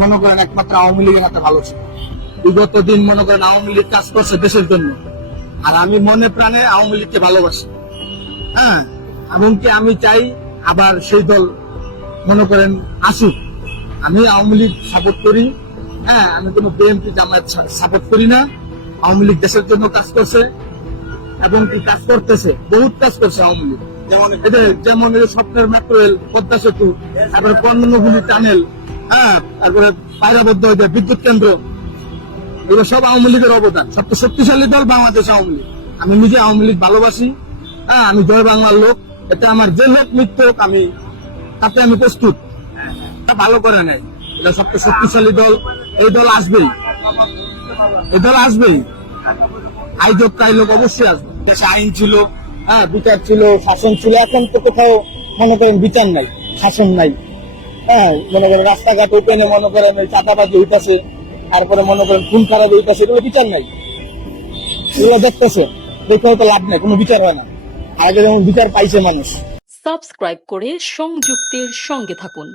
মনে করেন একমাত্র আওয়ামী লীগের হাতে ভালো ছিল। বিগত দিন মনে করেন আওয়ামী লীগ কাজ করছে দেশের জন্য। আর আমি মনে প্রাণে আওয়ামী লীগকে ভালোবাসি। হ্যাঁ এমনকি আমি চাই আবার সেই দল মনে করেন আসুক। আমি আওয়ামী লীগ সাপোর্ট করি। হ্যাঁ আমি কোনো বিএনপি জামায়াত সাপোর্ট করি না। আওয়ামী লীগ দেশের জন্য কাজ করছে এবং কি কাজ করতেছে, বহুত কাজ করছে আওয়ামী লীগ। যেমন এদের যেমন স্বপ্নের মেট্রো রেল পদ্মা সেতু, তারপরে কর্ণগুলি টানেল হ্যাঁ পায়রাবদ্ধ হয়ে যায়, বিদ্যুৎ কেন্দ্র। এগুলো সব আওয়ামী লীগের অবদান। সবচেয়ে শক্তিশালী দল বাংলাদেশ আওয়ামী লীগ। আমি নিজে আওয়ামী লীগ ভালোবাসি। হ্যাঁ আমি জয় বাংলার লোক। এটা আমার যে লোক মৃত্যু আমি, তাতে আমি প্রস্তুত। ভালো করে নেই এটা সবচেয়ে শক্তিশালী দল। এই দল আসবেই। এই দল আসবেই। আইজক তাই লোক অবশ্যই আসবে। দেশে আইন ছিল হ্যাঁ বিচার ছিল, শাসন ছিল। এখন তো কোথাও মনে করেন বিচার নাই, শাসন নাই। হ্যাঁ মনে করেন রাস্তাঘাট ওপেনে মনে করেন ওই চাঁদাবাজি হইতাছে, তারপরে মনে করেন খুন খারাপ হইতাছে এগুলো বিচার নাই। এগুলো দেখতেছে দেখতে হয়তো লাভ নাই, কোনো বিচার হয় না। আগে যেমন বিচার পাইছে মানুষ। সাবস্ক্রাইব করে সংযুক্তির সঙ্গে থাকুন।